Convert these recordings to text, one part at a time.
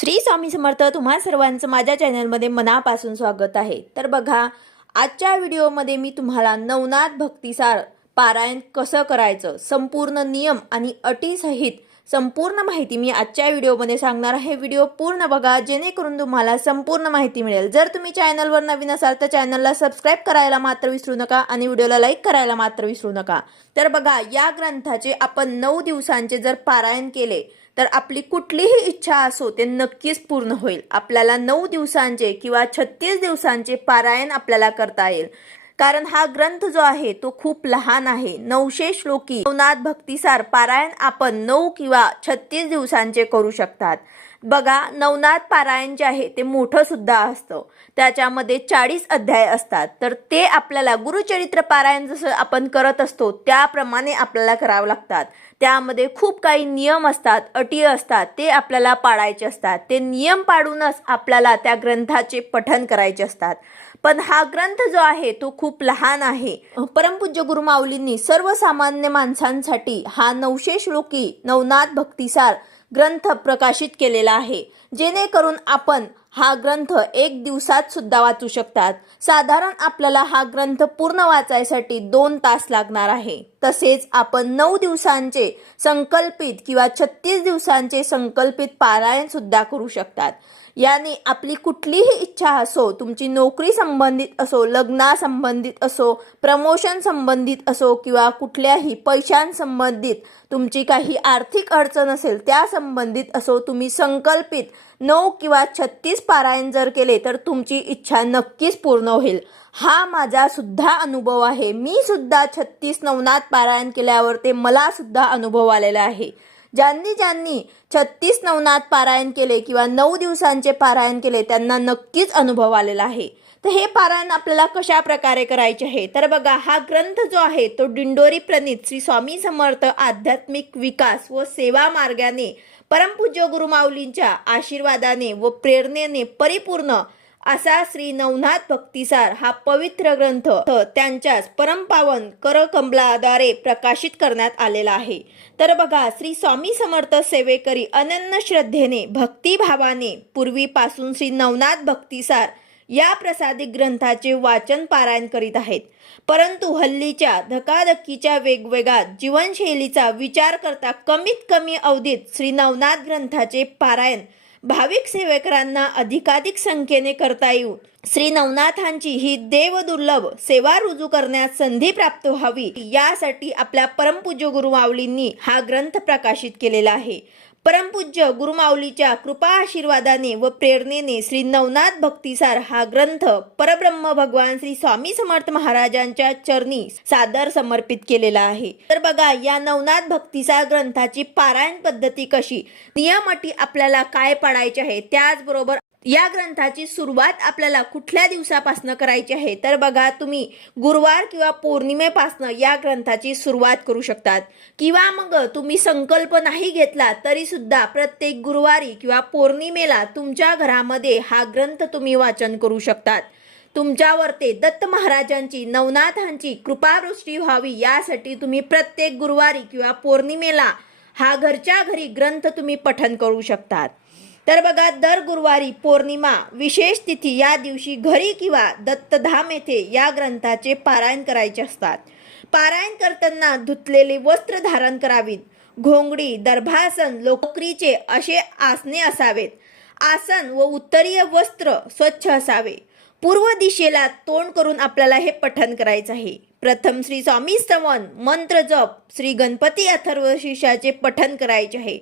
श्री स्वामी समर्थ तुम्हा सर्वांचं माझ्या चॅनलमध्ये मनापासून स्वागत आहे. तर बघा आजच्या व्हिडिओमध्ये मी तुम्हाला नवनाथ भक्तिसार पारायण कसं करायचं संपूर्ण नियम आणि अटीसहित संपूर्ण माहिती मी आजच्या व्हिडिओमध्ये सांगणार आहे. व्हिडिओ पूर्ण बघा जेणेकरून तुम्हाला संपूर्ण माहिती मिळेल. जर तुम्ही चॅनलवर नवीन असाल तर चॅनलला सबस्क्राईब करायला मात्र विसरू नका आणि व्हिडिओला लाईक करायला मात्र विसरू नका. तर बघा या ग्रंथाचे आपण नऊ दिवसांचे जर पारायण केले तर आपली कुठलीही इच्छा असो ते नक्कीच पूर्ण होईल. आपल्याला नऊ दिवसांचे किंवा छत्तीस दिवसांचे पारायण आपल्याला करता येईल. कारण हा ग्रंथ जो आहे तो खूप लहान आहे. नऊशे श्लोकी नवनाथ भक्तिसार पारायण आपण नऊ किंवा छत्तीस दिवसांचे करू शकतात. बघा नवनाथ पारायण जे आहे ते मोठं सुद्धा असतं. त्याच्यामध्ये चाळीस अध्याय असतात. तर ते आपल्याला गुरुचरित्र पारायण जसं आपण करत असतो त्याप्रमाणे आपल्याला करावं लागतात. त्यामध्ये खूप काही नियम असतात अटी असतात ते आपल्याला पाळायचे असतात. ते नियम पाडूनच आपल्याला त्या ग्रंथाचे पठन करायचे असतात. पण हा ग्रंथ जो आहे तो खूप लहान आहे. परमपूज्य गुरु माऊलींनी सर्वसामान्य माणसांसाठी हा नऊशे श्लोकी नवनाथ भक्तिसार ग्रंथ प्रकाशित केलेला आहे. जेणेकरून आपण हा ग्रंथ एक दिवसात सुद्धा वाचू शकतात. साधारण आपल्याला हा ग्रंथ पूर्ण वाचायसाठी दोन तास लागणार आहे. तसेच आपण नऊ दिवसांचे संकल्पित किंवा छत्तीस दिवसांचे संकल्पित पारायण सुद्धा करू शकतात. याने आपली कुठलीही इच्छा असो तुमची नोकरी संबंधित असो लग्नासंबंधित असो प्रमोशन संबंधित असो किंवा कुठल्याही पैशांसंबंधित तुमची काही आर्थिक अडचण असेल त्या संबंधित असो तुम्ही संकल्पित नऊ किंवा छत्तीस पारायण जर केले तर तुमची इच्छा नक्कीच पूर्ण होईल. हा माझा सुद्धा अनुभव आहे. मी सुद्धा छत्तीस नवनाथ पारायण केल्यावर ते मला सुद्धा अनुभव आलेला आहे. ज्यांनी ज्यांनी छत्तीस नवनाथ पारायण केले किंवा नऊ दिवसांचे पारायण केले त्यांना नक्कीच अनुभव आलेला आहे. तर हे पारायण आपल्याला कशा प्रकारे करायचे आहे? तर बघा हा ग्रंथ जो आहे तो दिंडोरी प्रणित श्री स्वामी समर्थ आध्यात्मिक विकास व सेवा मार्गाने परमपूज्य गुरुमाऊलींच्या आशीर्वादाने व प्रेरणेने परिपूर्ण असा श्री नवनाथ भक्तिसार हा पवित्र ग्रंथ त्यांच्याच परमपावन करकमलाद्वारे प्रकाशित करण्यात आलेला आहे. तर बघा श्री स्वामी समर्थ सेवेकरी अनन्य श्रद्धेने भक्तिभावाने पूर्वीपासून श्री नवनाथ भक्तिसार या प्रसादिक ग्रंथाचे वाचन पारायण करीत आहेत. परंतु हल्लीच्या धकाधकीच्या वेगवेगळ्या जीवनशैलीचा विचार करता कमीत कमी अवधीत श्री नवनाथ ग्रंथाचे पारायण भाविक सेवेकरांना अधिकाधिक संख्येने करता येऊन श्री नवनाथांची ही देवदुर्लभ सेवा रुजू करण्यास संधी प्राप्त व्हावी यासाठी आपल्या परमपूज्य गुरुमावलींनी हा ग्रंथ प्रकाशित केलेला आहे. परमपूज्य गुरुमाऊलीच्या कृपा आशीर्वादाने व प्रेरणेने श्री नवनाथ भक्तिसार हा ग्रंथ परब्रह्म भगवान श्री स्वामी समर्थ महाराजांच्या चरणी सादर समर्पित केलेला आहे. तर बघा या नवनाथ भक्तिसार ग्रंथाची पारायण पद्धती कशी? नियम अटी आपल्याला काय पाडायचे आहे त्याचबरोबर या ग्रंथाची सुरुवात आपल्याला कुठल्या दिवसापासनं करायची आहे? तर बघा तुम्ही गुरुवार किंवा पौर्णिमेपासनं या ग्रंथाची सुरुवात करू शकतात. किंवा मग तुम्ही संकल्प नाही घेतला तरी सुद्धा प्रत्येक गुरुवारी किंवा पौर्णिमेला तुमच्या घरामध्ये हा ग्रंथ तुम्ही वाचन करू शकतात. तुमच्यावर ते दत्त महाराजांची नवनाथांची कृपावृष्टी व्हावी यासाठी तुम्ही प्रत्येक गुरुवारी किंवा पौर्णिमेला हा घरच्या घरी ग्रंथ तुम्ही पठन करू शकतात. तर बघा दर गुरुवारी पौर्णिमा विशेष तिथी या दिवशी घरी किंवा दत्तधाम येथे या ग्रंथाचे पारायण करायचे असतात. पारायण करताना धुतलेले वस्त्र धारण करावीत. घोंगडी दर्भासन लोकरीचे असे आसने असावेत. आसन व उत्तरीय वस्त्र स्वच्छ असावे. पूर्व दिशेला तोंड करून आपल्याला हे पठन करायचं आहे. प्रथम श्री स्वामी स्तवन मंत्र जप श्री गणपती अथर्व शीर्षाचे पठन करायचे आहे.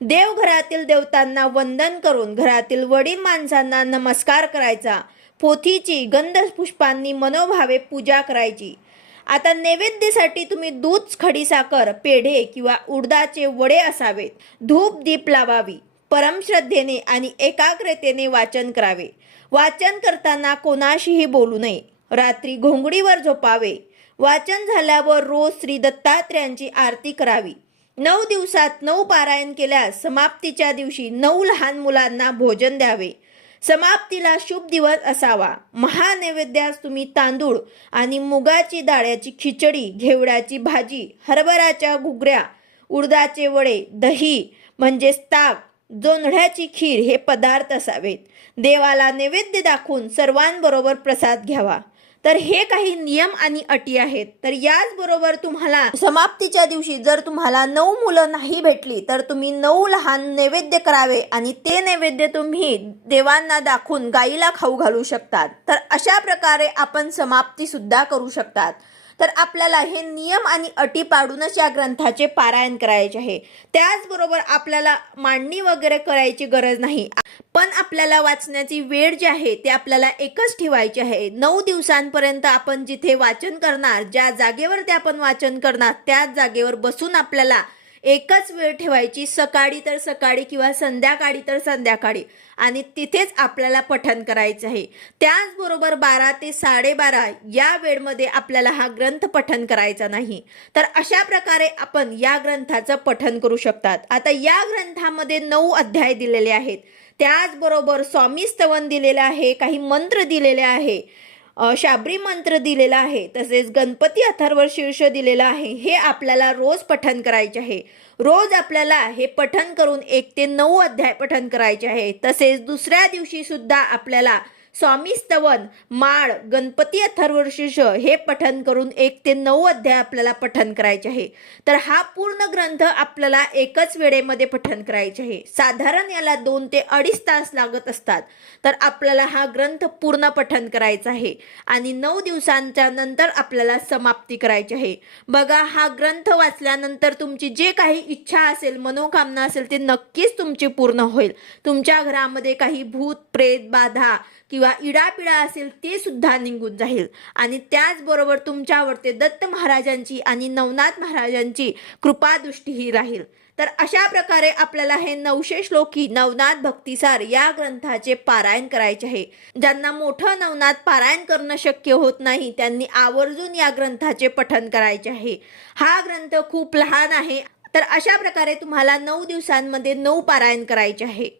देवघरातील देवतांना वंदन करून घरातील वडील माणसांना नमस्कार करायचा. पोथीची गंध पुष्पांनी मनोभावे पूजा करायची. आता नैवेद्यासाठी तुम्ही दूध खडीसाखर पेढे किंवा उडदाचे वडे असावेत. धूप दीप लावावी. परमश्रद्धेने आणि एकाग्रतेने वाचन करावे. वाचन करताना कोणाशीही बोलू नये. रात्री घोंगडीवर झोपावे. वाचन झाल्यावर रोज श्री दत्तात्र्यांची आरती करावी. नऊ दिवसात नऊ पारायण केल्यास समाप्तीच्या दिवशी नऊ लहान मुलांना भोजन द्यावे. समाप्तीला शुभ दिवस असावा. महानैवेद्यास तुम्ही तांदूळ आणि मुगाची डाळ्याची खिचडी घेवड्याची भाजी हरभराच्या घुगऱ्या उडदाचे वडे दही म्हणजेच ताक जोंधळ्याची खीर हे पदार्थ असावेत. देवाला नैवेद्य दाखवून सर्वांबरोबर प्रसाद घ्यावा. तर हे काही नियम आणि अटी आहेत. तर याचबरोबर तुम्हाला समाप्तीच्या दिवशी जर तुम्हाला नऊ मुलं नाही भेटली तर तुम्ही नऊ लहान नैवेद्य करावे आणि ते नैवेद्य तुम्ही देवांना दाखवून गाईला खाऊ घालू शकतात. तर अशा प्रकारे आपण समाप्ती सुद्धा करू शकतात. तर आपल्याला हे नियम आणि अटी पाडूनच या ग्रंथाचे पारायण करायचे आहे. त्याचबरोबर आपल्याला मांडणी वगैरे करायची गरज नाही. पण आपल्याला वाचण्याची वेळ जी आहे ते आपल्याला एकच ठेवायची आहे. नऊ दिवसांपर्यंत आपण जिथे वाचन करणार ज्या जागेवर ते आपण वाचन करणार त्याच जागेवर बसून आपल्याला एकच वेळ ठेवायची सकाळी तर सकाळी किंवा संध्याकाळी तर संध्याकाळी. आणि तिथेच आपल्याला पठण करायचं आहे. त्याचबरोबर बारा ते साडेबारा या वेळमध्ये आपल्याला हा ग्रंथ पठण करायचा नाही. तर अशा प्रकारे आपण या ग्रंथाचं पठण करू शकतात. आता या ग्रंथामध्ये नऊ अध्याय दिलेले आहेत. त्याचबरोबर स्वामी स्तवन दिलेलं आहे काही मंत्र दिलेले आहे. शाबरी मंत्र दिलेला आहे तसेच गणपती अथर्व शीर्ष दिलेला आहे हे आपल्याला रोज पठन करायचे आहे. रोज आपल्याला हे पठन करून एक ते नऊ अध्याय पठन करायचे आहे. तसेच दुसऱ्या दिवशी सुद्धा आपल्याला स्वामी स्तवन माळ गणपती अथर्वशीर्ष हे पठन करून एक ते नऊ अध्याय आपल्याला पठन करायचे आहे. तर हा पूर्ण ग्रंथ आपल्याला एकच वेळेमध्ये पठन करायचे आहे. साधारण याला दोन ते अडीच तास लागत असतात. तर आपल्याला हा ग्रंथ पूर्ण पठन करायचा आहे. आणि नऊ दिवसांच्या नंतर आपल्याला समाप्ती करायची आहे. बघा हा ग्रंथ वाचल्यानंतर तुमची जे काही इच्छा असेल मनोकामना असेल ते नक्कीच तुमची पूर्ण होईल. तुमच्या घरामध्ये काही भूत प्रेत बाधा किंवा इडापिडा असेल ते सुद्धा निघून जाईल. आणि त्याचबरोबर तुमच्यावरती दत्त महाराजांची आणि नवनाथ महाराजांची कृपादृष्टीही राहील. तर अशा प्रकारे आपल्याला हे नऊशे श्लोकी नवनाथ भक्तिसार या ग्रंथाचे पारायण करायचे आहे. ज्यांना मोठं नवनाथ पारायण करणं शक्य होत नाही त्यांनी आवर्जून या ग्रंथाचे पठन करायचे आहे. हा ग्रंथ खूप लहान आहे. तर अशा प्रकारे तुम्हाला नऊ दिवसांमध्ये नऊ पारायण करायचे आहे.